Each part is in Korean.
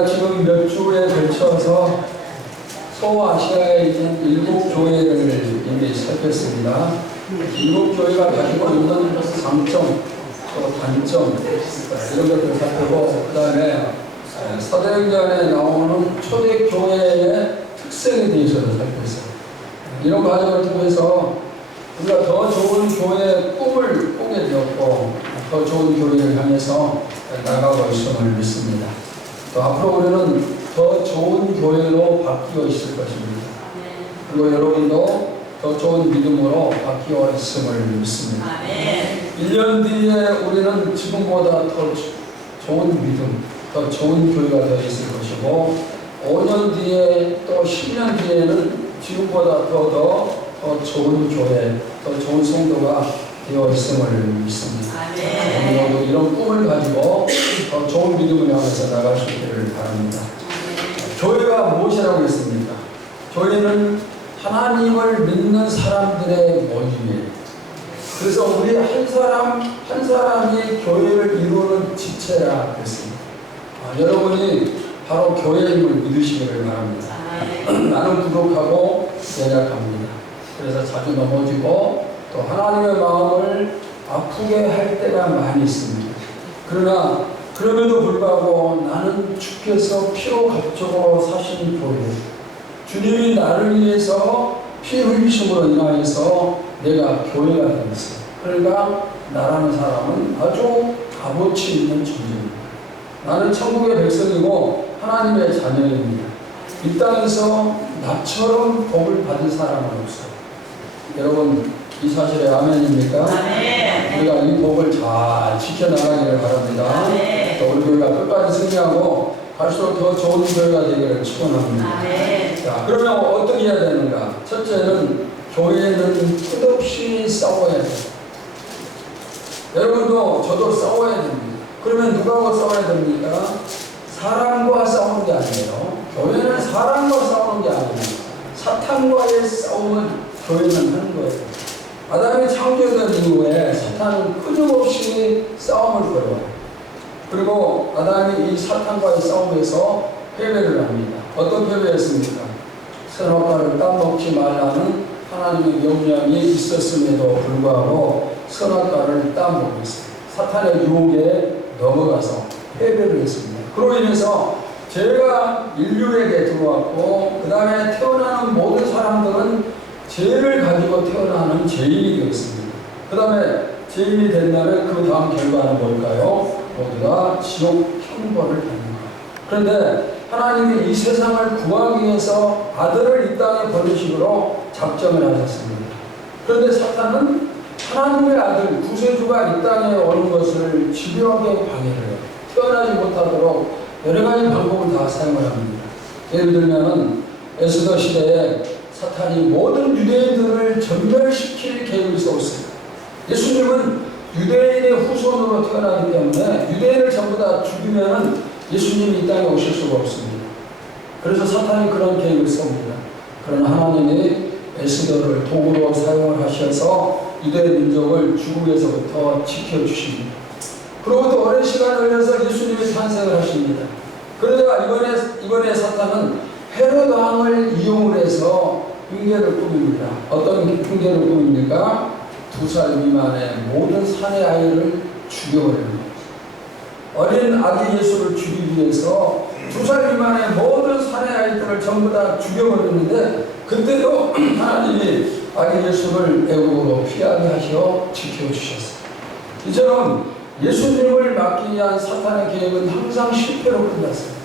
우리가 지금 몇 주에 걸쳐서 소아시아에 있는 7교회를 이미 살폈습니다. 7교회가 가지고 있는 장점, 또 단점, 이런 것들을 살펴보고, 그 다음에 사도행전에 나오는 초대교회의 특성에 대해서도 살폈어요. 이런 과정을 통해서 우리가 더 좋은 교회의 꿈을 꾸게 되었고, 더 좋은 교회를 향해서 나가고 있음을 믿습니다. 또 앞으로 우리는 더 좋은 교회로 바뀌어 있을 것입니다. 그리고 여러분도 더 좋은 믿음으로 바뀌어 있음을 믿습니다. 1년 뒤에 우리는 지금보다 더 좋은 믿음, 더 좋은 교회가 되어 있을 것이고, 5년 뒤에 또 10년 뒤에는 지금보다 더 좋은 교회, 더 좋은 성도가 되어 있음을 믿습니다. 오늘도 이런 꿈을 가지고 더 좋은 믿음을 향해서 나갈 수 있기를 바랍니다. 교회가 무엇이라고 했습니까? 교회는 하나님을 믿는 사람들의 모임이에요. 그래서 우리 한 사람이 교회를 이루는 지체라 그랬습니다. 여러분이 바로 교회임을 믿으시기를 바랍니다. 나는 부족하고 연약합니다. 그래서 자주 넘어지고 또 하나님의 마음을 아프게 할 때가 많이 있습니다. 그러나 그럼에도 불구하고 나는 주께서 피로 값주고 사신 교회, 주님이 나를 위해서 피 흘리심으로 인하여서 내가 교회가 되었어요. 그러니까 나라는 사람은 아주 값어치 있는 존재입니다. 나는 천국의 백성이고 하나님의 자녀입니다. 이 땅에서 나처럼 복을 받은 사람은 없어요. 여러분, 이 사실에 아멘입니까? 아멘. 우리가 이 복을 잘 지켜나가기를 바랍니다. 또 우리 교회가 끝까지 승리하고 갈수록 더 좋은 교회가 되기를 축원합니다. 자, 그러면 어떻게 해야 되는가? 첫째는 교회는 끝없이 싸워야 돼요. 여러분도 저도 싸워야 됩니다. 그러면 누구하고 싸워야 됩니까? 사람과 싸우는 게 아니에요. 교회는 사람과 싸우는 게 아니에요. 사탄과의 싸움은 교회는 하는 거예요. 아담이 창조된 이후에 사탄은 끊임없이 싸움을 걸어요. 그리고 아담이 이 사탄과의 싸움에서 패배를 합니다. 어떤 패배였습니까? 선악과를 따먹지 말라는 하나님의 명령이 있었음에도 불구하고 선악과를 따먹었어요. 사탄의 유혹에 넘어가서 패배를 했습니다. 그로 인해서 죄가 인류에게 들어왔고, 그 다음에 태어나는 모든 사람들은 죄를 가지고 태어나는 죄인이 되었습니다. 그 다음에 죄인이 된다면 그 다음 결과는 뭘까요? 모두가 지옥 형벌을 받는 거예요. 그런데 하나님이 이 세상을 구하기 위해서 아들을 이 땅에 보내시기로 작정을 하셨습니다. 그런데 사탄은 하나님의 아들 구세주가 이 땅에 오는 것을 집요하게 방해를 해요. 태어나지 못하도록 여러 가지 방법을 다 사용을 합니다. 예를 들면 에스더 시대에 사탄이 모든 유대인들을 전멸시킬 계획을 세웠습니다. 예수님은 유대인의 후손으로 태어나기 때문에 유대인을 전부 다 죽이면 예수님이 이 땅에 오실 수가 없습니다. 그래서 사탄이 그런 계획을 세웁니다. 그러나 하나님이 에스더를 도구로 사용을 하셔서 유대 민족을 죽음에서부터 지켜주십니다. 그로부터 오랜 시간을 흘려서 예수님이 탄생을 하십니다. 그러다가 이번에 사탄은 헤롯 왕을 이용을 해서 흉계를 꾸밉니다. 어떤 흉계를 꾸밉니까? 2살 미만의 모든 사내 아이를 죽여버립니다. 어린 아기 예수를 죽이기 위해서 2살 미만의 모든 사내 아이들을 전부 다 죽여버렸는데, 그때도 하나님이 아기 예수를 애국으로 피하게 하셔 지켜주셨어요. 이처럼 예수님을 막기 위한 사탄의 계획은 항상 실패로 끝났어요.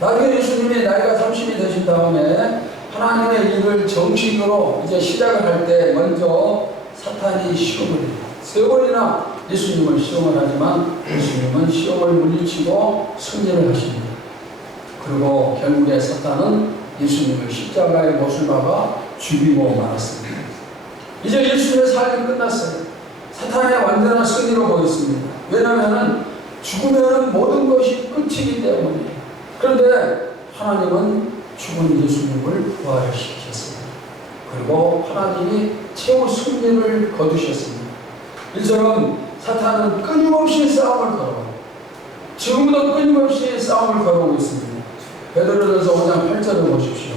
나중에 예수님이 나이가 30이 되신 다음에 하나님의 일을 정식으로 이제 시작을 할 때 먼저 사탄이 시험을 해요. 3번이나 예수님을 시험을 하지만 예수님은 시험을 물리치고 승리를 하십니다. 그리고 결국에 사탄은 예수님을 십자가에 못을 박아 죽이고 말았습니다. 이제 예수님의 삶이 끝났어요. 사탄의 완전한 승리로 보였습니다. 왜냐하면 죽으면 모든 것이 끝이기 때문이에요. 그런데 하나님은 죽은 예수님을 부활시키셨습니다. 그리고 하나님이 최후 승리를 거두셨습니다. 이처럼 사탄은 끊임없이 싸움을 걸어요. 지금도 끊임없이 싸움을 걸어오고 있습니다. 베드로전서 5장 8절을 보십시오.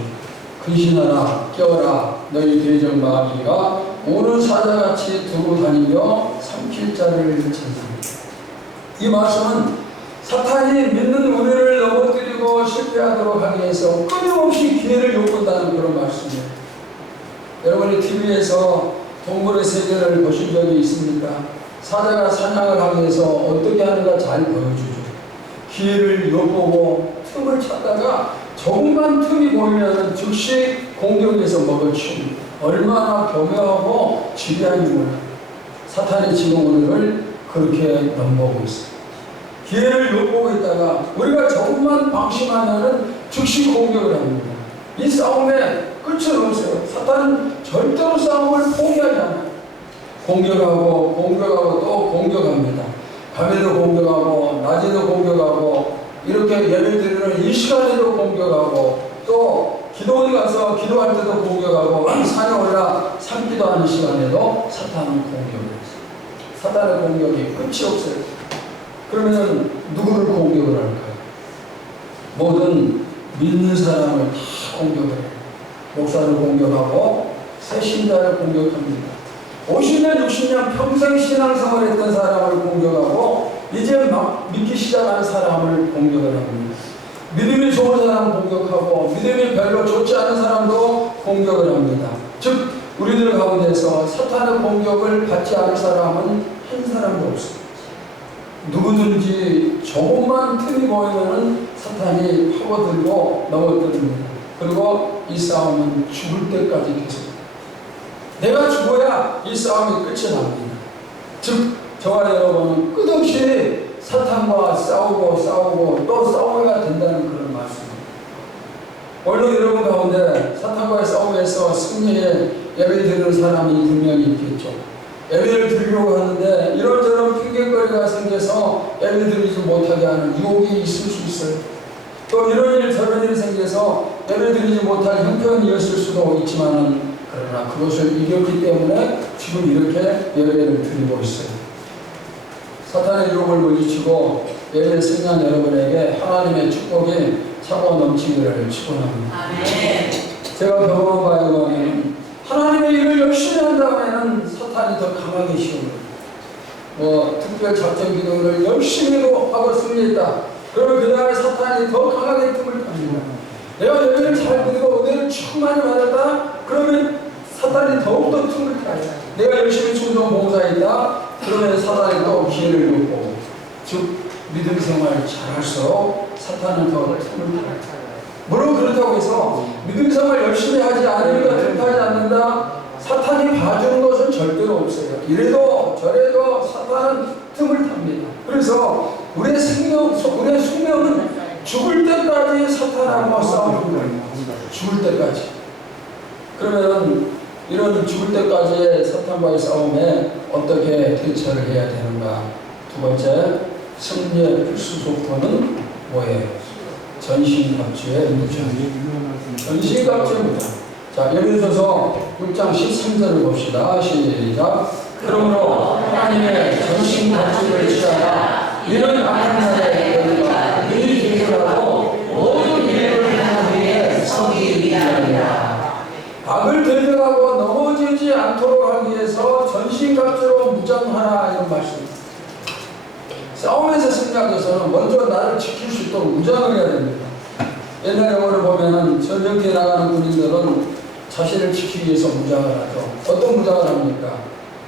근신하라 깨어라 너희 대적 마귀가 오는 사자같이 두고 다니며 삼킬 자를 찾는다. 이 말씀은 사탄이 믿는 우리를 넘어뜨리고 실패하도록 하기 위해서 끊임없이 기회를 엿본다는 그런 말씀이에요. 여러분이 TV에서 동물의 세계를 보신 적이 있습니까? 사자가 사냥을 하기 위해서 어떻게 하는가 잘 보여주죠. 기회를 엿보고 틈을 찾다가 조금만 틈이 보이면 즉시 공격해서 먹어치웁니다. 얼마나 교묘하고 지배한지 몰라요. 사탄이 지금 우리를 그렇게 넘보고 있어요. 기회를 엿보고 있다가 우리가 조금만 방심하면 즉시 공격을 합니다. 이 싸움에 끝은 없어요. 사탄은 절대로 싸움을 포기하지 않아요. 공격하고 또 공격합니다. 밤에도 공격하고 낮에도 공격하고 이렇게 예배드리는 이 시간에도 공격하고 또 기도원에 가서 기도할 때도 공격하고 산에 올라 산기도하는 시간에도 사탄은 공격을 했어요. 사탄의 공격이 끝이 없어요. 그러면 누구를 공격을 할까요? 모든 믿는 사람을 다 공격을 해요. 목사를 공격하고 새신자를 공격합니다. 50년, 60년 평생 신앙생활 했던 사람을 공격하고 이제 막 믿기 시작하는 사람을 공격을 합니다. 믿음이 좋은 사람 공격하고 믿음이 별로 좋지 않은 사람도 공격을 합니다. 즉 우리들 가운데서 사탄의 공격을 받지 않을 사람은 한 사람도 없습니다. 누구든지 조금만 틈이 보이면 사탄이 파고들고 넘어뜨립니다. 그리고 이 싸움은 죽을 때까지 계속됩니다. 내가 죽어야 이 싸움이 끝이 납니다. 즉 저와 여러분은 끝없이 사탄과 싸우고 또 싸워야 된다는 그런 말씀입니다. 오늘 여러분 가운데 사탄과의 싸움에서 승리에 예배드리는 사람이 분명히 있겠죠. 예배를 드리려고 하는데 이런저런 핑계거리가 생겨서 예배드리지 못하게 하는 유혹이 있을 수 있어요. 또 이런 일 저런 일이 생겨서 예배드리지 못할 형편이었을 수도 있지만은 그러나 그것을 이겼기 때문에 지금 이렇게 예배를 드리고 있어요. 사탄의 유혹을 물리치고 예배를 승리한 여러분에게 하나님의 축복이 차고 넘치기를 축원합니다. 제가 경험한 바에 의하면 하나님의 일을 열심히 한다면 사탄이 더 강하게 시험을 특별 작전 기도를 열심히 하고 승리했다. 그러면 그 다음에 사탄이 더 강하게 틈을 탑니다. 내가 예배를 잘 드리고 은혜를 충만히 받았다. 그러면 사탄이 더욱더 틈을 타요. 내가 열심히 충성 봉사했다. 그러면 사탄이 또 기회를 놓고 즉 믿음 생활 잘할수록 사탄은 더 틈을 타요. 물론 그렇다고 해서 믿음 생활 열심히 하지 않으니까 틈타지 않는다. 사탄이 봐주는 것은 절대로 없어요. 이래도 저래도 사탄은 틈을 탑니다. 그래서 우리의 숙명은 죽을 때까지 사탄하고 싸우는 거예요. 죽을 때까지. 그러면 이런 죽을 때까지의 사탄과의 싸움에 어떻게 대처를 해야 되는가? 두 번째, 승리의 필수 조건은 뭐예요? 전신갑주의 무장. 전신갑주의 무장. 자, 예를 들어서 6장 13절을 봅시다. 시작. 그러므로 하나님의 전신갑주를 취하라. 이런 악한 날에 너희가 미리 계획하고 모든 일을 하나님의 서기 위하리라. 악을 대적하고 넘어지지 않도록 하기 위해서 전신갑주로 무장하라 이런 말씀입니다. 싸움에서 승리하기 위해서는 먼저 나를 지킬 수 있도록 무장을 해야 됩니다. 옛날 영화를 보면은 전쟁터에 나가는 군인들은 자신을 지키기 위해서 무장을 하죠. 어떤 무장을 합니까?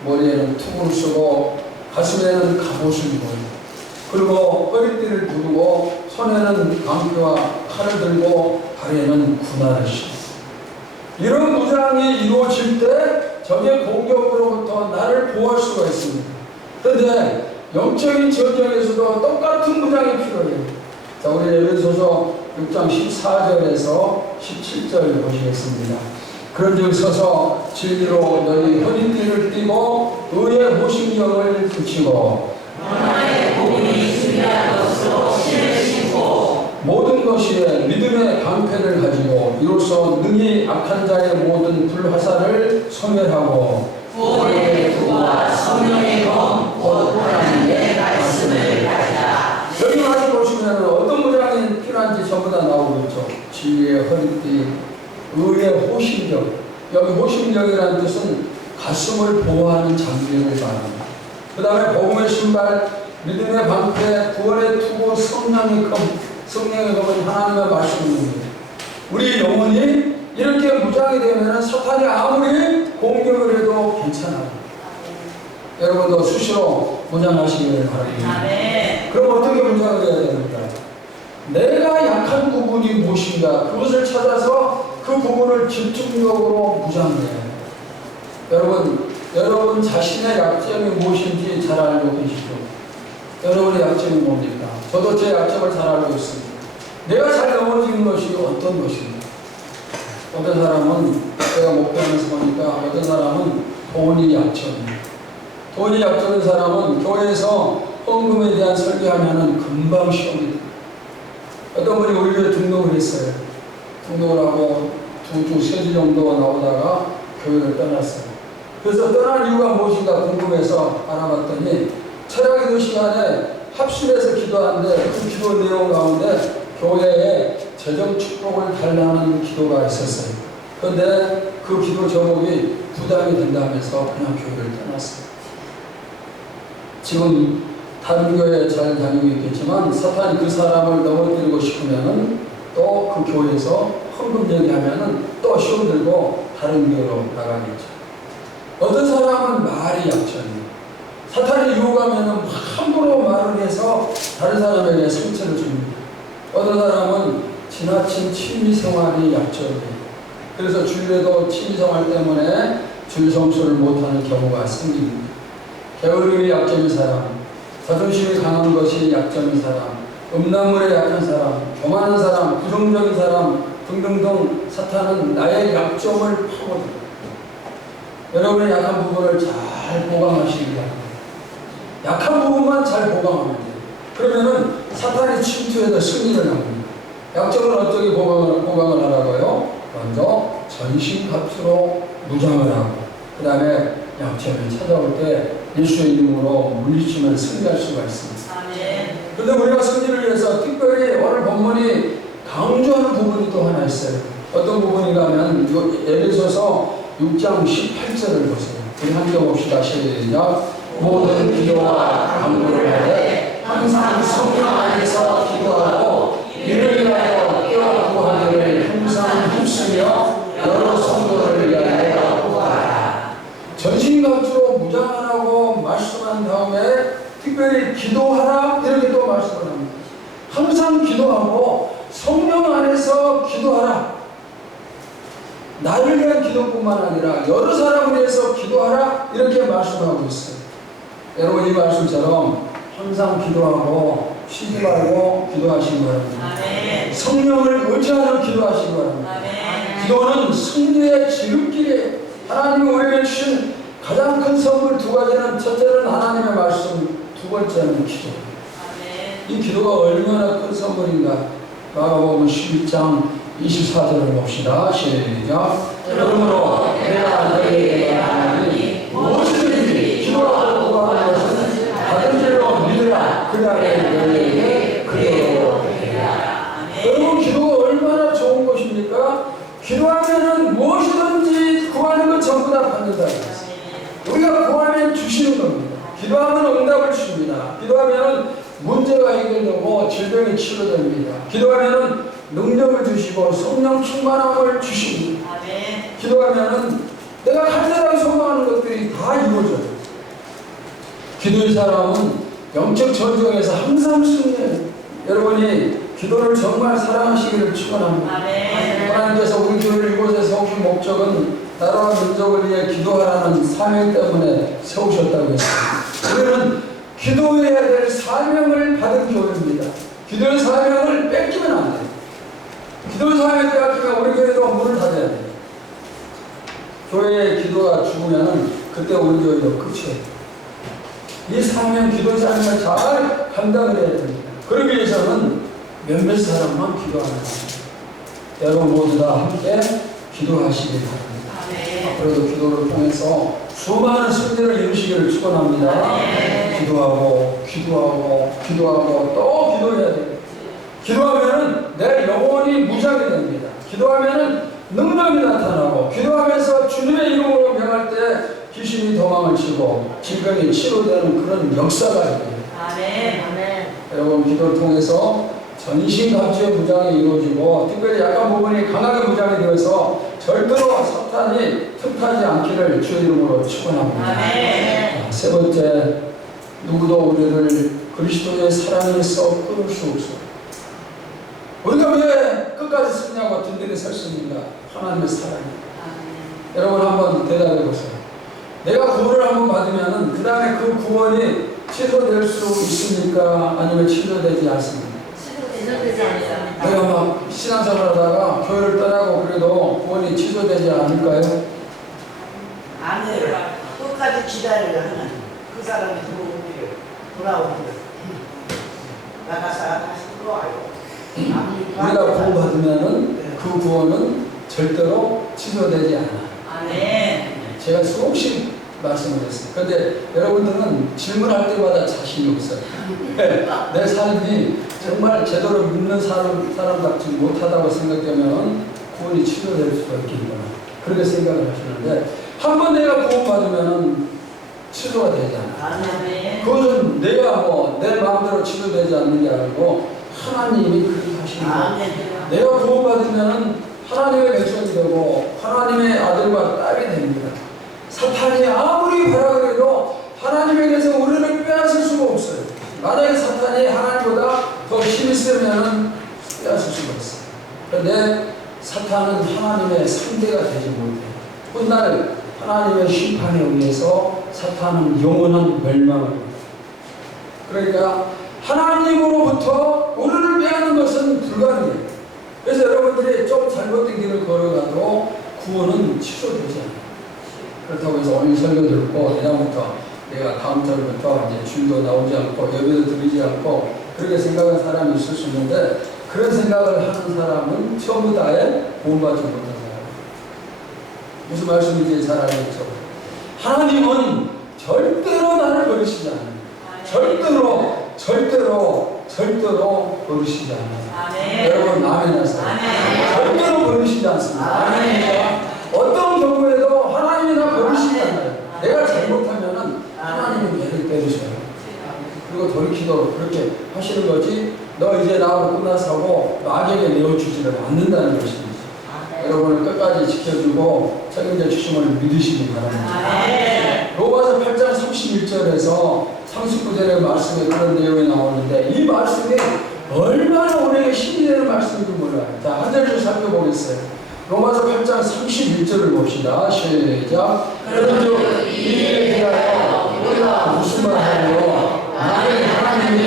머리에는 투구를 쓰고 가슴에는 갑옷을 입어요. 그리고 허리띠를 두르고 손에는 방패와 칼을 들고 발에는 군화를 신고 이런 무장이 이루어질 때 적의 공격으로부터 나를 보호할 수가 있습니다. 그런데 영적인 전쟁에서도 똑같은 무장이 필요해요. 자, 우리 에베소서 6장 14절에서 17절 보시겠습니다. 그런즉 서서 진리로 너희 허리띠를 띠고 의의 호심경을 붙이고 하나의 복음이 준비한 것으로 신을 신고 모든 것이 믿음의 방패를 가지고 이로써 능히 악한 자의 모든 불화살을 소멸하고 구원의 도구와 성령의 검 곧 하나님의 말씀을 가지라. 여기 많이 보시면 어떤 무장이 필요한지 전부 다 나오고 있죠. 지혜의 허리띠, 의의 호심경. 여기 호심경이라는 뜻은 가슴을 보호하는 장비를 말합니다. 그 다음에 복음의 신발, 믿음의 방패, 구원의 투구, 성령의 검. 성령의 검은 하나님의 말씀입니다. 우리 영혼이 이렇게 무장이 되면 사탄이 아무리 공격을 해도 괜찮아요. 여러분도 수시로 무장하시기를 바랍니다. 그럼 어떻게 무장을 해야 됩니까? 내가 약한 부분이 무엇인가 그것을 찾아서 그 부분을 집중적으로 무장해요. 여러분 자신의 약점이 무엇인지 잘 알고 계시죠? 여러분의 약점이 뭡니까? 저도 제 약점을 잘 알고 있습니다. 내가 잘 넘어지는 것이 어떤 것입니까? 어떤 사람은 제가 목표하면서 보니까 어떤 사람은 돈이 약점입니다. 돈이 약점인 사람은 교회에서 헌금에 대한 설교하면 금방 시험이 됩니다. 어떤 분이 우리 교회 등록을 했어요. 등록을 하고 2주, 3주 정도 나오다가 교회를 떠났어요. 그래서 떠날 이유가 무엇인가 궁금해서 알아봤더니 철학기도 시간에 합심해서 기도하는데 그 기도 내용 가운데 교회에 재정 축복을 달라는 기도가 있었어요. 그런데 그 기도 제목이 부담이 된다면서 그냥 교회를 떠났어요. 지금 다른 교회에 잘 다니고 있겠지만 사탄이 그 사람을 넘어뜨리고 싶으면은 또 그 교회에서 헌금 얘기하면은 또 시험 들고 다른 교회로 나가겠죠. 어떤 사람은 말이 약점이에요. 사탄이 유혹하면은 함부로 말을 해서 다른 사람에게 상처를 줍니다. 어떤 사람은 지나친 취미생활이 약점이에요. 그래서 주일에도 취미생활 때문에 주일 성수를 못하는 경우가 생깁니다. 게으름이 약점인 사람, 자존심이 강한 것이 약점인 사람, 음란물에 약한 사람, 교만한 사람, 부정적인 사람 등등등 사탄은 나의 약점을 파고듭니다. 여러분의 약한 부분을 잘 보강하시기 바랍니다. 약한 부분만 잘 보강하면 돼요. 그러면은 사탄이 침투해서 승리를 합니다. 약점을 어떻게 보강을 하라고요? 먼저 전신갑주로 무장을 하고 그 다음에 약점을 찾아올 때 예수의 이름으로 물리치면 승리할 수가 있습니다. 그런데 우리가 승리를 위해서 특별히 오늘 본문이 강조하는 부분이 또 하나 있어요. 어떤 부분인가 하면 에베소서 6장 18절을 보세요. 우리 함께 봅시다. 시작. 모든 기도와 간구를 하되 항상 성령 안에서 기도하고 이를 위하여 구하기를 항상 힘쓰며 여러 성도를 위하여 구하라. 전신갑주로 무장하라고 말씀한 다음에 특별히 기도하라 이렇게 또 말씀을 합니다. 항상 기도하고 성령 안에서 기도하라. 나를 위한 기도뿐만 아니라 여러 사람을 위해서 기도하라 이렇게 말씀하고 있어요. 여러분 이 말씀처럼 항상 기도하고 쉬지 말고 기도하시기 바랍니다. 성령을 의지하는 기도하시기 바랍니다. 기도는 승리의 지름길이에요. 하나님이 우리에게 주신 가장 큰 선물 두 가지는 첫째는 하나님의 말씀, 두 번째는 기도. 이 기도가 얼마나 큰 선물인가. 마가복음 11장 24절을 봅시다. 시작. 그러므로 내가 너희에게 말하니 무엇이든지 기도하고 구하는 것은 받은 줄로 믿으라. 그 다음에 너희에게 그대로 되리라. 여러분 기도가 얼마나 좋은 것입니까? 기도하면은 무엇이든지 구하는 것 전부 다 받는다. 우리가 구하면 주시는 겁니다. 기도하면 응답을 주십니다. 기도하면 문제가 해결되고 질병이 치료됩니다. 기도하면 능력을 주시고 성령 충만함을 주십니다. 기도하면 내가 간절하게 소망하는 것들이 다 이루어져요. 기도의 사람은 영적 전쟁에서 항상 승리해요. 여러분이 기도를 정말 사랑하시기를 축원합니다. 하나님께서 우리 교회를 이곳에 세우신 목적은 나라와 민족을 위해 기도하라는 사명 때문에 세우셨다고 했습니다. 우리는 기도해야 될 사명을 받은 교회입니다. 기도의 사명을 뺏기면 안 돼요. 기도의 사명을 빼앗기면 우리 교회도 문을 닫아야 돼요. 교회의 기도가 죽으면 그때 우리 교회도 끝이에요. 이 사명, 기도의 사명을 잘 감당을 해야 됩니다. 그러기 위해서는 몇몇 사람만 기도하는 겁니다. 여러분 모두 다 함께 기도하시기 바랍니다. 앞으로도 기도를 통해서 수많은 승리를 이루시기를 축원합니다. 기도하고 또 기도해야 돼요. 기도하면은 내 기도하면은 능력이 나타나고, 기도하면서 주님의 이름으로 명할 때 귀신이 도망을 치고 질병이 치료되는 그런 역사가 있습니다. 아멘. 여러분, 기도를 통해서 전신갑주의 무장이 이루어지고, 특별히 약한 부분이 강하게 무장이 되어서 절대로 사탄이 틈타지 않기를 주의 이름으로 축원합니다. 아멘. 세 번째, 누구도 우리를 그리스도의 사랑에 써 끊을 수 없어. 우리가 왜 끝까지 쓰냐고 든든히 설 수 있는가? 하나님의 사랑이. 여러분 한번 대답해 보세요. 내가 구원을 한번 받으면은 그 다음에 그 구원이 취소될 수 있습니까? 아니면 취소되지 않습니까? 취소되지 않습니다. 내가 막 신앙생활 하다가 교회를 떠나고 그래도 구원이 취소되지 않을까요? 아니에요. 끝까지 기다려야 하는 그 사람이 돌아오는 거예요. 나가서 다시 들어와요. 우리가 구원받으면은 그 구원은 절대로 취소되지 않아. 아멘. 제가 수없이 말씀을 했어요. 근데 여러분들은 질문할 때마다 자신이 없어요. 내 삶이 정말 제대로 믿는 사람답지 못하다고 생각되면 구원이 취소될 수가 있겠구나. 그렇게 생각을 하시는데, 한 번 내가 구원받으면 취소가 되지 않아. 아멘. 그것은 내가 내 마음대로 취소되지 않는 게 아니고 하나님이 그렇게 하시는 거예요. 내가 구원받으면 하나님의 백성이 되고 하나님의 아들과 딸이 됩니다. 사탄이 아무리 바라고 해도 하나님에게서 우리를 빼앗을 수가 없어요. 만약에 사탄이 하나님보다 더 힘이 세면 빼앗을 수가 있어요. 그런데 사탄은 하나님의 상대가 되지 못해요. 훗날 하나님의 심판에 의해서 사탄은 영원한 멸망을 합니다. 그러니까 하나님으로부터 우리를 빼앗는 것은 불가능해요. 그래서 여러분들이 좀 잘못된 길을 걸어가도 구원은 취소되지 않아요. 그렇다고 해서 오늘 설교 듣고 내년부터 내가 다음 절부터 이제 주일도 나오지 않고 예배도 드리지 않고 그렇게 생각하는 사람이 있을 수 있는데, 그런 생각을 하는 사람은 처음부터 아예 구원받지 못한 사람. 무슨 말씀인지 잘 알겠죠? 하나님은 절대로 나를 버리시지 않아요. 절대로 버리시지 않아요. 아멘. 여러분 아멘 하세요. 아멘. 절대로 버리시지 않습니다. 아멘. 어떤 경우에도 하나님이 나 버리시지 않아요. 내가 잘못하면은 하나님이 나를 빼주셔요. 그리고 돌이키도록 그렇게 하시는 거지, 너 이제 나하고 끝나서고 악에게 내어주지를 않는다는 것입니다. 여러분을 끝까지 지켜주고 책임져 주심을 믿으시기 바랍니다. 아멘. 로마서 8장 31절에서 39절의 말씀에 그런 내용이 나오는데, 이 말씀이 얼마나 우리에게 힘이 되는 말씀인지 몰라요. 자, 한 절씩 살펴보겠어요. 로마서 8장 31절을 봅시다. 시작. 그런즉 이에 대하여 우리가 무슨 말하며 만일 하나님이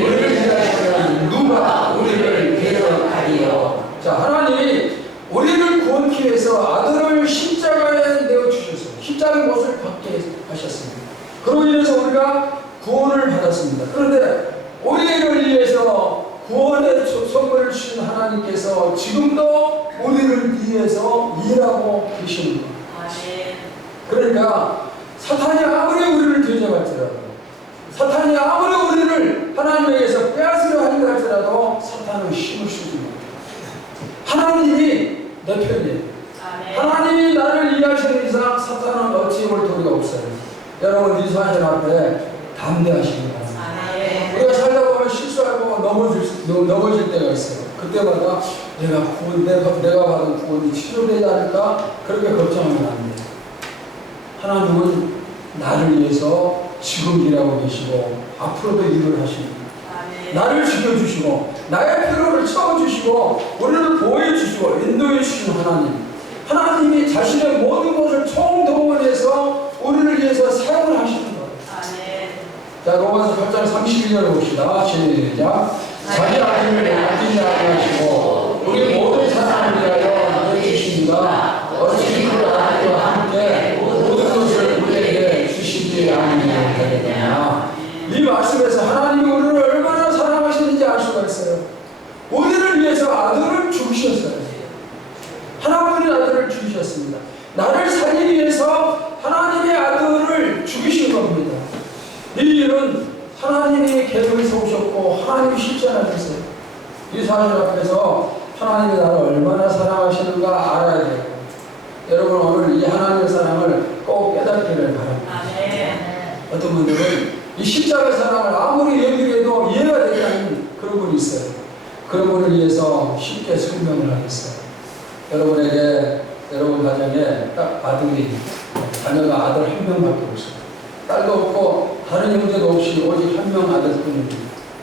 우리를 대하시면 누가 우리를 대적하리요. 자, 하나님이 우리를 구원케 위해서 아들을 십자가에 내어주셨어요. 십자가의 못을 받게 하셨습니다. 그로 인해서 우리가 구원을 받았습니다. 그런데 우리를 위해서 구원의 선물을 주신 하나님께서 지금도 우리를 위해서 일하고 계십니다. 그러니까 사탄이 아무리 우리를 대적할지라도, 사탄이 아무리 우리를 하나님에게서 빼앗으려 하려 할지라도 사탄은 힘을 쓰지 못해요. 하나님이 내 편이에요. 하나님이 나를 이해하시는 이상 사탄은 어찌 올 도리가 없어요. 여러분, 이 사실 앞에 담대하시기 바랍니다. 우리가 살다 보면 실수하고 넘어질 때가 있어요. 그때마다 내가 받은 구원이 취소되지 않을까, 그렇게 걱정하면 안 돼요. 하나님은 나를 위해서 지금 일하고 계시고 앞으로도 일을 하십니다. 나를 지켜주시고 나의 필요를 채워주시고 우리를 보호해주시고 인도해주시는 하나님이 자신의 모든 것을 총동원해서 우리를 위해서 사용을 하시는 거예요. 자, 로마서 8장 31절을 봅시다. 시작. 자기 아들을 아끼지 아니하시고 우리 모든 사람을 위하여 내주십니다. 어찌 그 아들과 함께 모든 것을 우리에게 주시지 아니하겠느냐. 이 말씀에서 하나님이 우리를 얼마나 사랑하시는지 알 수가 있어요. 우리를 위해서 아들을 죽으셨어요. 하나님의 아들을 죽이셨습니다. 나를 살리기 위해서 하나님의 아들을 죽이신 겁니다. 이 일은 하나님이 계획을 세우셨고 하나님이 실천하셨어요. 이 사실 앞에서 하나님이 나를 얼마나 사랑하시는가 알아야 돼요. 여러분 오늘 이 하나님의 사랑을 꼭 깨닫기를 바랍니다. 어떤 분들은 이 십자가 사랑을 아무리 얘기를 해도 이해가 되지 않는 그런 분이 있어요. 그런 분을 위해서 쉽게 설명을 하겠어요. 여러분에게 여러분 가정에 딱 아들이 자녀가 아들 한 명밖에 없어요. 딸도 없고 다른 형제도 없이 오직 한 명 아들뿐입니다.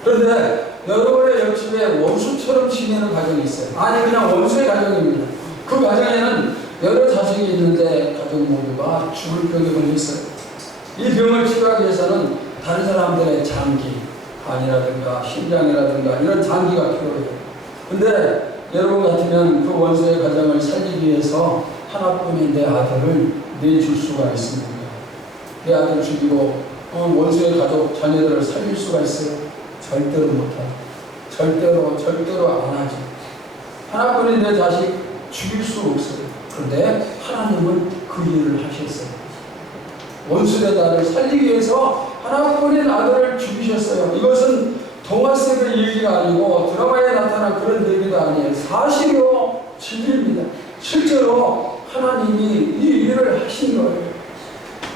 그런데 여러분의 옆집에 원수처럼 지내는 가정이 있어요. 아니 그냥 원수의 가정입니다. 그 가정에는 여러 자식이 있는데 가족 모두가 죽을 병에 걸렸어요. 이 병을 치료하기 위해서는 다른 사람들의 장기, 간이라든가 심장이라든가 이런 장기가 필요해요. 근데 여러분 같으면 그 원수의 가정을 살리기 위해서 하나뿐인 내 아들을 내줄 수가 있습니다. 내 아들 죽이고 원수의 가족, 자녀들을 살릴 수가 있어요? 절대로 못하죠. 절대로 안 하죠. 하나뿐인 내 자식 죽일 수 없어요. 그런데 하나님은 그 일을 하셨어요. 원수의 나를 살리기 위해서 하나뿐인 아들을 죽이셨어요. 이것은 동화 속의 얘기가 아니고 드라마에 나타난 그런 얘기가 아니에요. 사실이요, 진리입니다. 실제로 하나님이 이 일을 하신 거예요.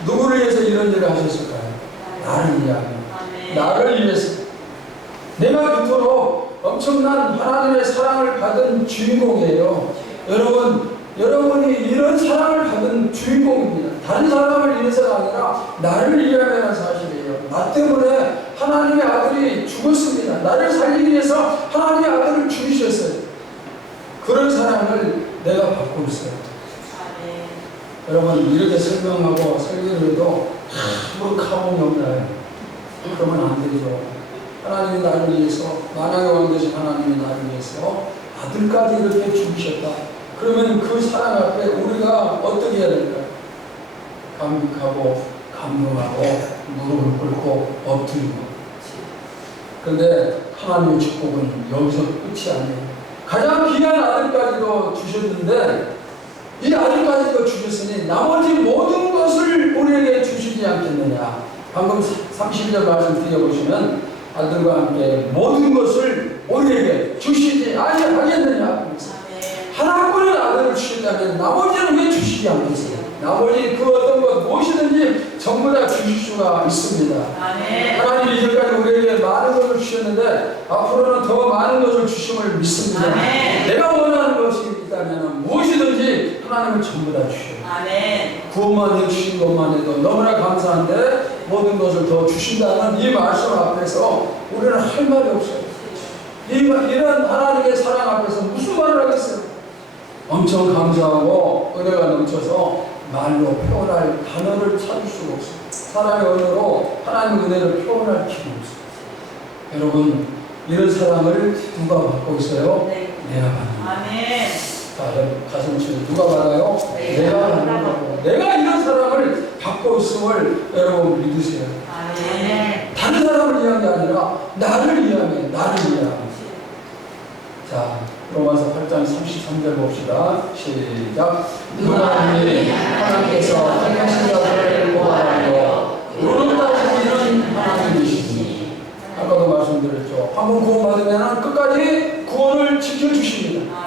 누구를 위해서 이런 일을 하셨을까요? 나를 위하여. 나를 위해서. 내가 그토록 엄청난 하나님의 사랑을 받은 주인공이에요. 여러분이 이런 사랑을 받은 주인공입니다. 다른 사람을 위해서가 아니라 나를 위하여라는 사실이에요. 나 때문에 하나님의 아들이 죽었습니다. 나를 살리기 위해서 하나님의 아들을 죽이셨어요. 그런 사랑을 내가 받고 있어요. 여러분 이렇게 설명하고 설교를 해도 아무런 감흥이 없나요? 그러면 안 되죠. 하나님이 나를 위해서, 만왕의 왕 되신 하나님이 나를 위해서 아들까지 이렇게 죽이셨다. 그러면 그 사랑 앞에 우리가 어떻게 해야 될까요? 감격하고 감동하고 무릎을 꿇고 엎드리고. 그런데 하나님의 축복은 여기서 끝이 아니에요. 가장 귀한 아들까지도 주셨는데 이 아들까지도 주셨으니 나머지 모든 것을 우리에게 주시지 않겠느냐. 방금 32절 말씀 드려보시면 아들과 함께 모든 것을 우리에게 주시지 아니하겠느냐. 하나뿐인 아들을 주신다면 나머지는 왜 주시지 않겠어요? 나머지 그 어떤 것 무엇이든지 전부 다 주실 수가 있습니다. 하나님이 이제까지 우리에게 많은 것을 주셨는데 앞으로는 더 많은 것을 주심을 믿습니다. 내가 원하는 것이 있다면 무엇이든지 하나님은 전부 다 주셔요. 구원만 해주신 것만 해도 너무나 감사한데 모든 것을 더 주신다는 이 말씀 앞에서 우리는 할 말이 없어요. 이런 하나님의 사랑 앞에서 무슨 말을 하겠어요? 엄청 감사하고 은혜가 넘쳐서 말로 표현할 단어를 찾을 수가 없어요. 사람의 언어로 하나님의 은혜를 표현할 기회가 없어요. 여러분 이런 사랑을 누가 받고 있어요? 내가 받는 거예요. 자, 가슴 치고 누가 받아요? 내가 받는 거고. 내가 이런 사랑을 받고 있음을 여러분 믿으세요. 다른 사람을 위한 게 아니라 나를 위하면 나를 위하면. 자, 로마서 8장 33절 봅시다. 시작. 누가니 하나님께서 택하신 자들을 구하여 의롭다 하시는 하나님이시니. 아까도 말씀드렸죠. 한번 구원받으면 끝까지 구원을 지켜주십니다.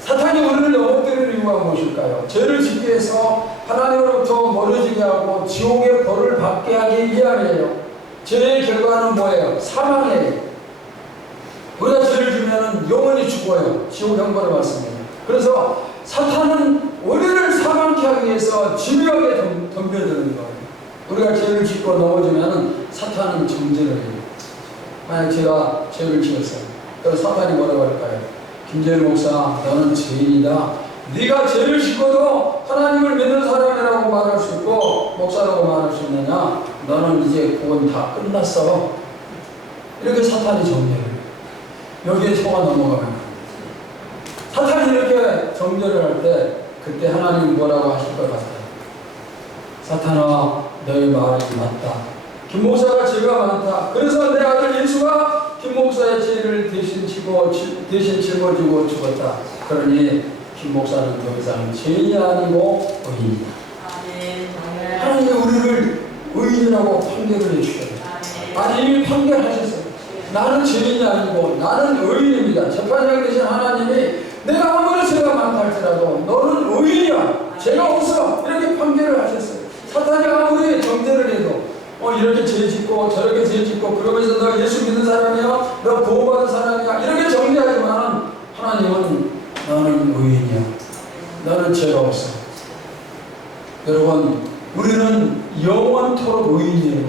사탄이 우리를 넘어뜨리는 이유가 무엇일까요? 죄를 짓기 위해서 하나님으로부터 멀어지게 하고 지옥의 벌을 받게 하기 위함이에요. 죄의 결과는 뭐예요? 사망이에요. 우리가 죄를 지으면 영원히 죽어요. 지옥 형벌을 받습니다. 그래서 사탄은 우리를 사망케 하기 위해서 집요하게 덤벼드는 거예요. 우리가 죄를 짓고 넘어지면 사탄은 정죄를 해요. 만약 제가 죄를 지었어요. 그럼 사탄이 뭐라고 할까요? 김재일 목사, 너는 죄인이다. 네가 죄를 짓고도 하나님을 믿는 사람이라고 말할 수 있고 목사라고 말할 수 있느냐? 너는 이제 구원 다 끝났어. 이렇게 사탄이 정죄를 여기에 속아 넘어가면 사탄이 이렇게 정죄를 할 때 그때 하나님이 뭐라고 하실 것 같아요? 사탄아, 너의 말이 맞다. 김 목사가 죄가 많다. 그래서 내 아들 예수가 김 목사의 죄를 대신 짊어지고 죽었다. 그러니 김 목사는 더 이상 죄인이 아니고 의인이다. 하나님이 우리를 의인이라고 판결을 해주셔요. 아니 이미 판결하셨어요. 나는 죄인이 아니고 나는 의인입니다. 의인이다. 재판장 되신 하나님이 내가 아무리 죄가 많다 할지라도 너는 의인이야. 죄가 없어. 이렇게 판결을 하셨어요. 사탄이 아무리 정죄를 해도 이렇게 죄 짓고 저렇게 죄 짓고 그러면서 너 예수 믿는 사람이야. 너 구원받은 사람이야. 이렇게 정죄하지만 하나님은 너는 의인이야. 너는 죄가 없어. 여러분 우리는 영원토록 의인이에요.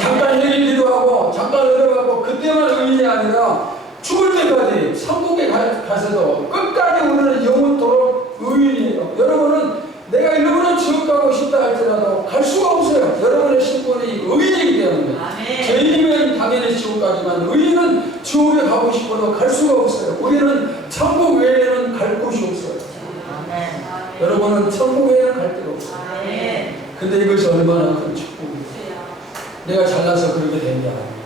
잠깐 회개 기도하고 잠깐 내려가고 그때만 의인이 아니라 죽을 때까지 천국에 가서도 끝까지 우리는 영원토록 의인이에요. 여러분은 내가 일부러 지옥 가고 싶다 할지라도 갈 수가 없어요. 여러분의 신분이 의인이기 때문에. 죄인이면 당연히 지옥 가지만 의인은 지옥에 가고 싶어도 갈 수가 없어요. 우리는 천국 외에는 갈 곳이 없어요. 여러분은 천국 외에는 갈 데가 없어요. 근데 이것이 얼마나 큰 축복이에요. 내가 잘나서 그렇게 된 게 아니에요.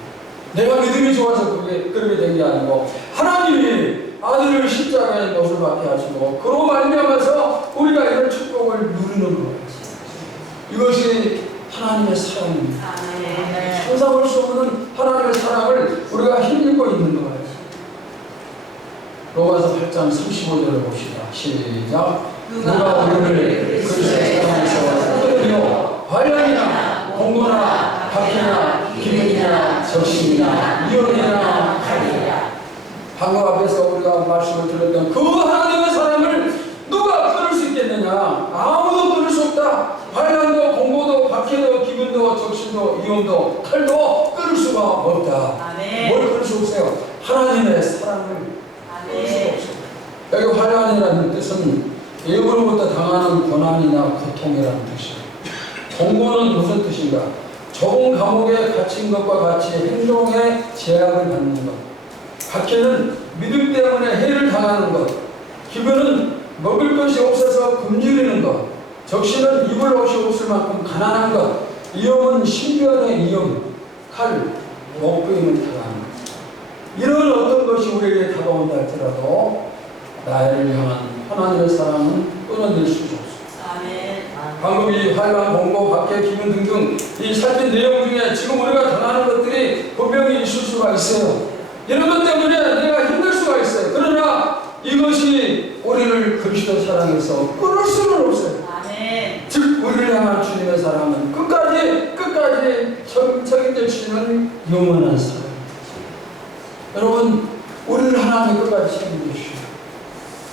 내가 믿음이 좋아서 그렇게 된 게 아니고 하나님이 아들을 십자가에 못을 받게 하시고 그로 말미암아서 우리가 이런 축복을 누리는 거예요. 이것이 하나님의 사랑입니다. 상상할 수 없는 하나님의 사랑을 우리가 힘입고 있는 거예요. 로마서 8장 35절을 봅시다. 시작. 누가 우리를 그리스도의 사랑에서 끊으며 환난이나 공고나 박해나 기근이나 적신이나 이혼이나 칼이라. 방금 앞에서 우리가 말씀을 들었던 그 하나님의 사랑을 누가 끊을 수 있겠느냐? 아무도 끊을 수 없다. 환난도 공고도 박해도 기근도 적신도 이혼도 칼도 끊을 수가 없다. 뭘 끊을 수 없어요? 하나님의 사랑을 끊을 수가 없어요. 여기 환난이라는 뜻은 일부로부터 당하는 고난이나 고통이라는 뜻이에요. 공고는 무슨 뜻인가? 좁은 감옥에 갇힌 것과 같이 행동에 제약을 받는 것. 박해는 믿음 때문에 해를 당하는 것. 기근은 먹을 것이 없어서 굶주리는 것. 적신은 입을 옷이 없을 만큼 가난한 것. 위험은 신변의 위험. 칼, 목부임을 당하는 것. 이런 어떤 것이 우리에게 다가온다 할지라도 나를 향한 하나님의 사랑은 끊어낼 수 없습니다. 방금 이 환난, 공고, 박해, 기근 등등 이 살핀 내용 중에 지금 우리가 당하는 것들이 분명히 있을 수가 있어요. 이런 것 때문에 내가 힘들 수가 있어요. 그러나 이것이 우리를 그리스도 사랑에서 끊을 수는 없어요. 즉 우리를 향한 주님의 사랑은 끝까지 책임져 주시는 영원한 사랑입니다. 여러분 우리를 하나님 끝까지 책임져 주시고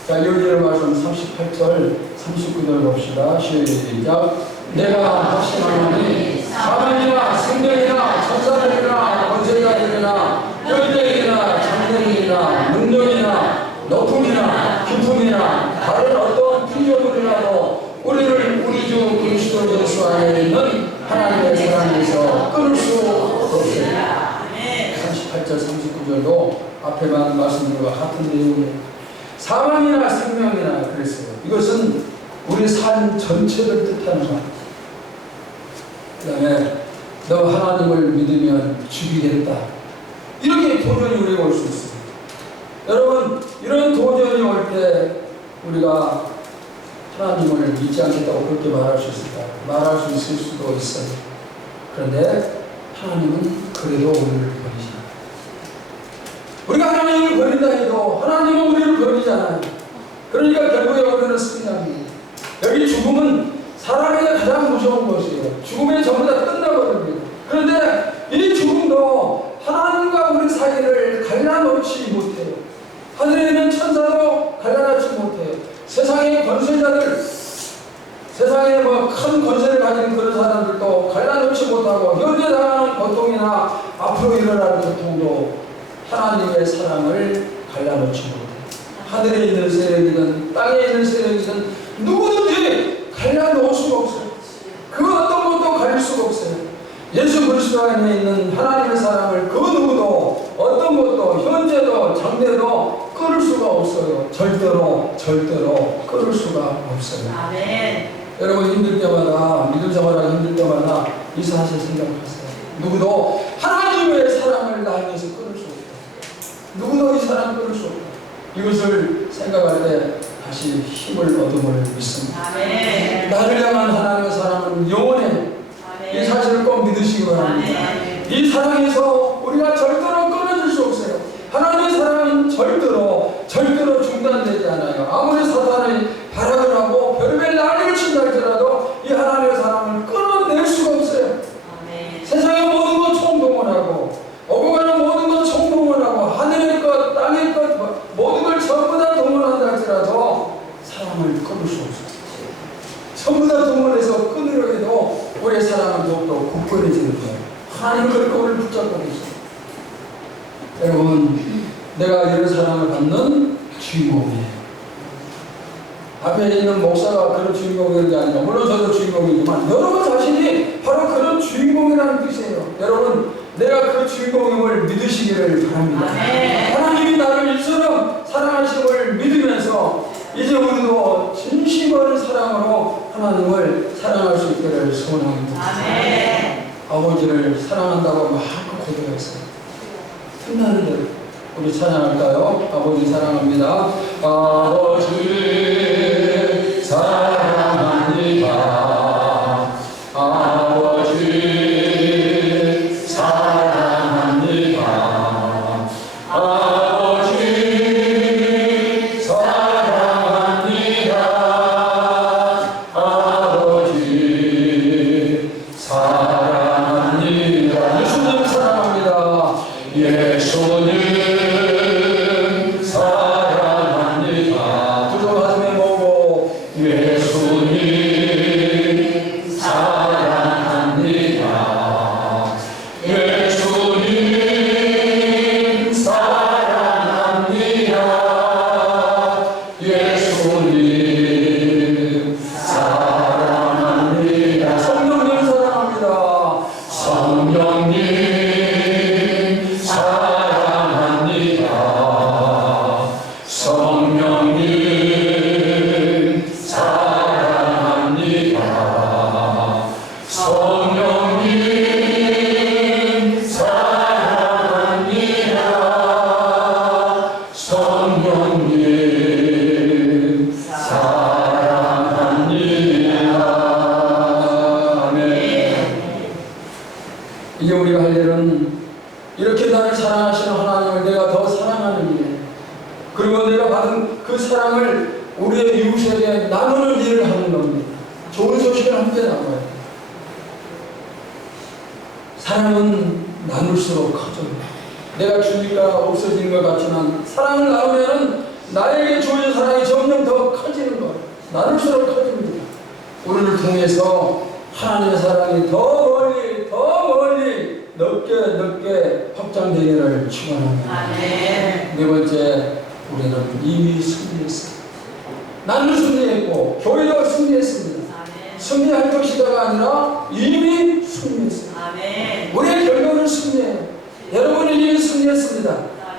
자, 여기를 말씀 38절, 39절 봅시다. 시작. 내가 확신하노니 사망이나 생명이나 천사들이나 권세자들이나 혈대이나 장대이나 능력이나 높음이나 깊음이나 다른 어떤 피조물이라도 우리를 우리 주 그리스도 예수 안에 있는 하나님의 사랑에서 끊을 수 없습니다. 38절, 39절도 앞에만 말씀드린 것 같은 내용이에요. 사망이나 생명이나 그랬어요. 이것은 우리 삶 전체를 뜻하는 거예요. 그 다음에 너 하나님을 믿으면 죽이겠다. 이렇게 도전이 우리에게 올 수 있습니다. 여러분 이런 도전이 올 때 우리가 하나님을 믿지 않겠다고 그렇게 말할 수 있을까? 말할 수 있을 수도 있어요. 그런데 하나님은 그래도 우리를 버리지 않아요. 우리가 하나님을 버린다 해도 하나님은 우리를 버리지 않아요. 그러니까 결국에 우리는 승리합니다. 여기 죽음은 사람에게 가장 무서운 것이에요. 죽음에 전부 다 끝나버립니다. 그런데 이 죽음도 하나님과 우리 사이를 갈라놓지 못해요. 하늘에 있는 천사도 갈라놓지 못해요. 세상의 권세자들, 세상에 큰 권세를 가진 그런 사람들도 갈라놓지 못하고 현재 당하는 고통이나 앞으로 일어날 고통도 하나님의 사랑을 갈라놓지 못해요. 하늘에 있는 세력이든 땅에 있는 세력이든 누구든지 갈라놓을 수가 없어요. 그 어떤 것도 가릴 수가 없어요. 예수 그리스도 안에 있는 하나님의 사랑을 그 누구도 어떤 것도 현재도 장래도 끊을 수가 없어요. 절대로 끊을 수가 없어요. 아멘. 여러분 힘들 때마다 믿음 생활하기 힘들 때마다 이 사실 생각하세요. 누구도 하나님의 사랑을 나에게서 끊을 수 없다. 누구도 이 사랑을 끊을 수 없다. 이것을 생각할 때 다시 힘을 얻음을 믿습니다. 아멘. 나를 향한 하나님의 사랑은 영원해. 이 사실을 꼭 믿으시기 바랍니다. 이 사랑에서 우리가 절대로 끊어질 수 없어요. 하나님의 사랑은 절대로 중단되지 않아요. 아무리 사탄이 발악을 하고 별의별 난리를 친다 할지라도 이 하나님의 사랑을 끊어낼 수가 없어요. 아멘. 세상의 모든 것 총동원하고 오고 가는 모든 것 총동원하고 하늘의 것, 땅의 것 모든 걸 전부 다 동원한다 할지라도 사랑을 끊을 수 없어요. 전부 다 동원해서 끊으려 해도 우리의 사랑은 더욱더 굳건해지는 거예요. 하나님은 그렇게 우리를 붙잡고 계세요. 여러분, 내가 이런 사랑을 받는 주인공이에요. 앞에 있는 목사가 그런 주인공인 게 아니라, 물론 저도 주인공이지만 여러분 자신이 바로 그런 주인공이라는 뜻이에요. 여러분, 내가 그 주인공임을 믿으시기를 바랍니다. 아멘. 하나님이 나를 이처럼 사랑하심을 믿으면서 이제 우리도 진심어린 사랑으로 하나님을 사랑할 수 있기를 소원합니다. 아멘. 아버지를 사랑한다고 마음껏 고백했어요. 틈나는 대로 우리 찬양할까요? 아버지 사랑합니다. 아버지 사랑합니다. 아버지 사랑합니다. 아버지 사랑합니다. 아버지 사랑합니다. 예수님 사랑합니다. 예수님 사랑합니다. 두 손 가슴에 모으고 예수님 사랑합니다. 예수님 사랑합니다. 예수님 사랑합니다. 성령님 사랑합니다. 성령님 사랑합니다. 성령님 사랑합니다. 성령님 사랑합니다. 성령님 사랑합니다. 아멘. 이제 우리가 할 일은 이렇게 나를 사랑하시는 하나님을 내가 더 사랑하는 일, 그리고 내가 받은 그 사랑을 우리의 이웃에게 나누는 일을 하는 겁니다. 좋은 소식을 함께 나눠야 돼요. 사랑은 나눌수록 커져요. 내가 주니까 없어지는 것 같지만 사랑을 나누면 나에게 주어진 사랑이 점점 더 커지는 거예요. 나눌수록 커집니다. 우리를 통해서 하나님의 사랑이 더 멀리 넓게 확장되기를 축원합니다. 아멘. 네 번째, 우리는 이미 승리했습니다. 나는 승리했고 교회도 승리했습니다. 아멘. 승리할 것이다가 아니라 이미 승리했습니다. 아멘. 우리의 결론은 승리예요. 여러분은 이미 승리했습니다.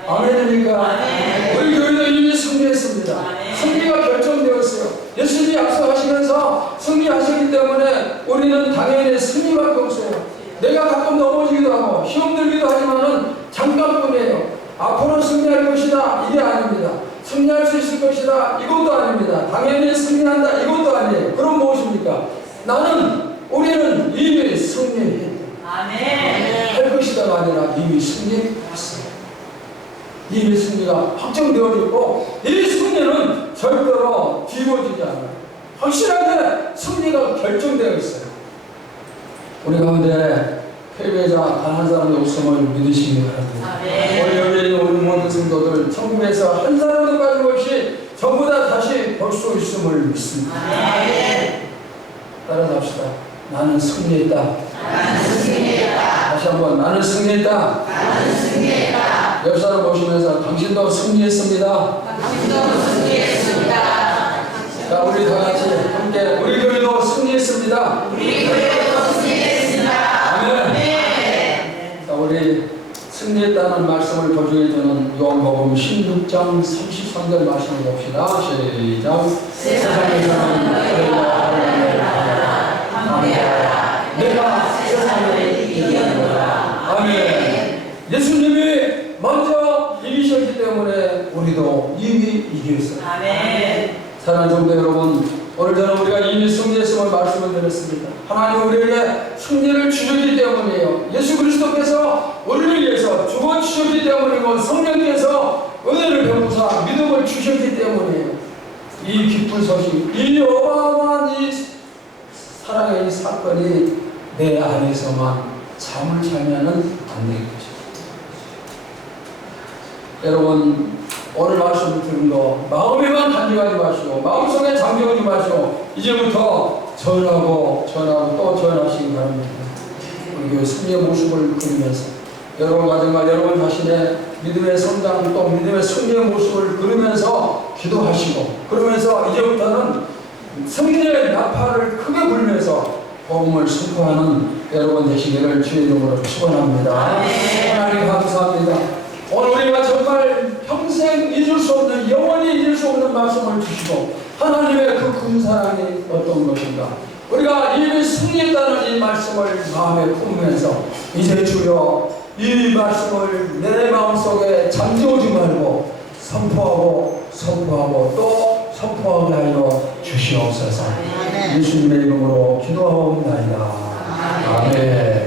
아멘입니까? 아멘. 우리 교회도 이미 승리했습니다. 아멘. 승리가 결정되었어요. 예수님이 약속하시면서 승리하시기 때문에 우리는 당연히 승리밖에 없어요. 내가 가끔 넘어지기도 하고 힘들기도 하지만은 잠깐뿐이에요. 앞으로 승리할 것이다, 이게 아닙니다. 승리할 수 있을 것이다, 이것도 아닙니다. 당연히 승리한다, 이것도 아니에요. 그럼 무엇입니까? 우리는 이미 승리했다. 아멘. 할 것이다가 아니라 이미 승리했습니다. 이미 승리가 확정되어졌고 이 승리는 절대로 뒤집어지지 않아요. 확실하게 승리가 결정되어 있어요. 우리 가운데 패배자 단 한 사람도 없음을 믿으시기 바랍니다. 아멘. 우리 여기 있는 우리 모든 성도들 천국에서 한 사람도 빠짐없이 전부 다 다시 볼 수 있음을 믿습니다. 아멘. 따라서 합시다. 나는 승리했다. 나는 승리했다. 다시 한번 나는 승리했다. 나는 승리했다. 옆 사람 보시면서 당신도 승리했습니다. 당신도 승리했습니다. 자, 우리 다 같이 함께 우리 교회도 승리했습니다. 우리 교회도 승리했습니다. 아멘. 네. 자, 우리 승리했다는 말씀을 보여주는 요한복음 16장 33절 말씀을 봅시다. 시작. 세상에서는 너희가 하나님을 알아라. 함께하라. 내가 세상을 이겼노라. 아멘. 예수님이 먼저 이기셨기 때문에 우리도 이미 이겼어요. 아멘. 사랑하는 성도 여러분, 오늘 저는 우리가 이미 승리했음을 말씀을 드렸습니다. 하나님 우리에게 승리를 주셨기 때문이에요. 예수 그리스도께서 우리를 위해서 죽어주셨기 때문이고 성령께서 은혜를 이 기쁜 소식, 이 어마어마한 이 사랑의 이 사건이 내 안에서만 잠을 자면은 안 되겠죠. 여러분, 오늘 말씀 들은 거 마음에만 간직하지 마시고 마음속에 잠겨오지 마시고 이제부터 전하고 또 전하시기 바랍니다. 우리 교회 승리의 모습을 그리면서 여러분 가정과 여러분 자신의 믿음의 성장 또 믿음의 승리의 모습을 그리면서 기도하시고 그러면서 이제부터는 승리의 나팔을 크게 불면서 복음을 선포하는 여러분 되시기를 주의 이름으로 축원합니다. 하나님 감사합니다. 오늘 우리가 정말 평생 잊을 수 없는 영원히 잊을 수 없는 말씀을 주시고 하나님의 그 큰 사랑이 어떤 것인가 우리가 이미 승리했다는 이 말씀을 마음에 품으면서 이제 주여 이 말씀을 내 마음속에 잠재우지 말고 선포하고 또 선포하게 하여 주시옵소서. 예수님의 이름으로 기도하옵나이다. 아멘.